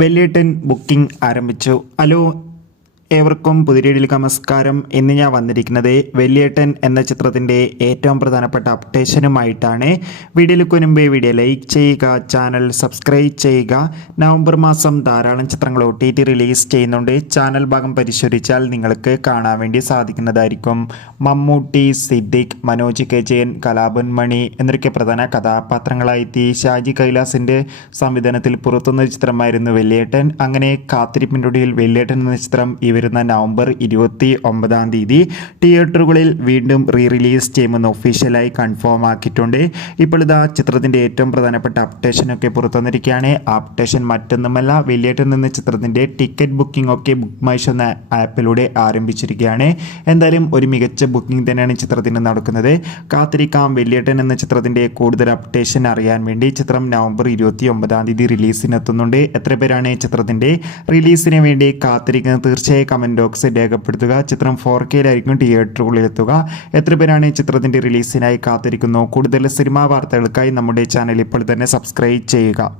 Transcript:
വലിയേട്ടൻ booking ആരംഭിച്ചു. Hello, ഏവർക്കും പുതിയ വീഡിയോയിലേക്ക് നമസ്കാരം. ഇന്ന് ഞാൻ വന്നിരിക്കുന്നത് വലിയേട്ടൻ എന്ന ചിത്രത്തിൻ്റെ ഏറ്റവും പ്രധാനപ്പെട്ട അപ്ഡേഷനുമായിട്ടാണ്. വീഡിയോയിലേക്ക് മുൻപ് വീഡിയോ ലൈക്ക് ചെയ്യുക, ചാനൽ സബ്സ്ക്രൈബ് ചെയ്യുക. നവംബർ മാസം ധാരാളം ചിത്രങ്ങൾ OTT റിലീസ് ചെയ്യുന്നുണ്ട്. ചാനൽ ഭാഗം പരിശോധിച്ചാൽ നിങ്ങൾക്ക് കാണാൻ വേണ്ടി സാധിക്കുന്നതായിരിക്കും. മമ്മൂട്ടി, സിദ്ദിഖ്, മനോജ് കെ ജയൻ, കലാഭവൻ മണി എന്നൊക്കെ പ്രധാന കഥാപാത്രങ്ങളായി ഷാജി കൈലാസിൻ്റെ സംവിധാനത്തിൽ പുറത്തുവന്ന ചിത്രമായിരുന്നു വലിയേട്ടൻ. അങ്ങനെ കാത്തിരിപ്പിൻ്റെ ഒടുവിൽ വലിയേട്ടൻ എന്ന ചിത്രം വരുന്ന നവംബർ 29 തിയേറ്ററുകളിൽ വീണ്ടും റിലീസ് ചെയ്യുമെന്ന് ഒഫീഷ്യലായി കൺഫേം ആക്കിയിട്ടുണ്ട്. ഇപ്പോൾ ഇതാ ചിത്രത്തിൻ്റെ ഏറ്റവും പ്രധാനപ്പെട്ട അപ്ഡേഷനൊക്കെ പുറത്തു വന്നിരിക്കുകയാണ്. അപ്ഡേഷൻ മറ്റൊന്നുമല്ല, വലിയേട്ടൻ എന്ന ചിത്രത്തിൻ്റെ ടിക്കറ്റ് ബുക്കിംഗ് ഒക്കെ ബുക്ക് മൈ ഷോ എന്ന ആപ്പിലൂടെ ആരംഭിച്ചിരിക്കുകയാണ്. എന്തായാലും ഒരു മികച്ച ബുക്കിംഗ് തന്നെയാണ് ചിത്രത്തിന് നടക്കുന്നത്. കാത്തിരിക്കാം. വലിയേട്ടൻ എന്ന ചിത്രത്തിൻ്റെ കൂടുതൽ അപ്ഡേഷൻ അറിയാൻ വേണ്ടി ചിത്രം നവംബർ 29 റിലീസിനെത്തുന്നുണ്ട്. എത്ര പേരാണ് ചിത്രത്തിൻ്റെ റിലീസിന് വേണ്ടി കാത്തിരിക്കുന്നത്? തീർച്ചയായും കമൻറ്റ് ബോക്സിൽ രേഖപ്പെടുത്തുക. ചിത്രം 4K തിയേറ്ററുകളിൽ എത്തുക. എത്ര പേരാണ് ചിത്രത്തിൻ്റെ റിലീസിനായി കാത്തിരിക്കുന്നു? കൂടുതൽ സിനിമാ വാർത്തകൾക്കായി നമ്മുടെ ചാനൽ ഇപ്പോൾ തന്നെ സബ്സ്ക്രൈബ് ചെയ്യുക.